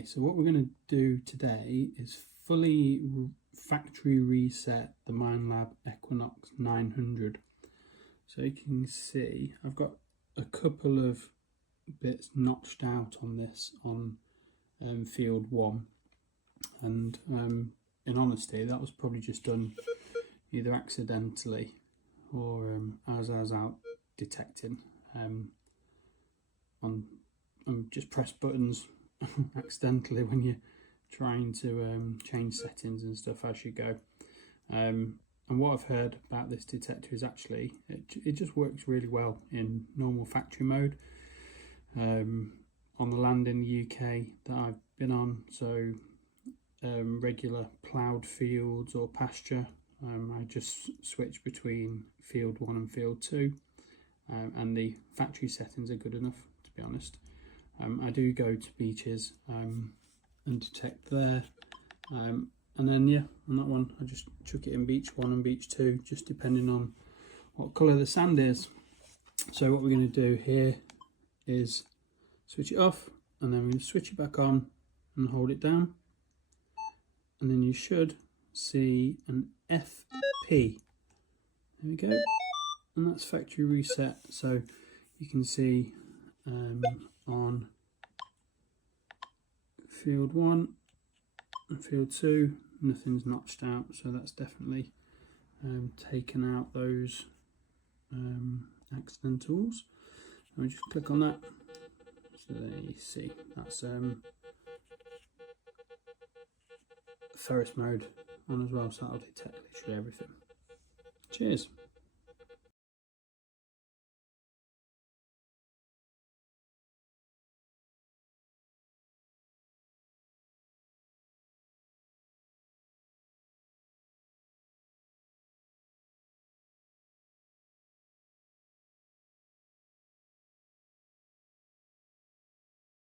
Okay, so what we're going to do today is fully factory reset the Minelab Equinox 900. So you can see I've got a couple of bits notched out on this on field 1, and in honesty that was probably just done either accidentally or as I was out detecting on just press buttons accidentally when you're trying to change settings and stuff as you go. And what I've heard about this detector is actually it just works really well in normal factory mode on the land in the UK that I've been on, so regular ploughed fields or pasture. I just switch between field 1 and field 2, and the factory settings are good enough, to be honest. I do go to beaches and detect there, and then yeah, on that one I just chuck it in beach 1 and beach 2, just depending on what colour the sand is. So what we're going to do here is switch it off, and then we're going to switch it back on and hold it down, and then you should see an FP. There we go, and that's factory reset. So you can see on field 1 and field 2 nothing's notched out, so that's definitely taken out those accidentals. And we just click on that, so there you see that's ferrous mode on as well, so that'll detect literally everything. Cheers.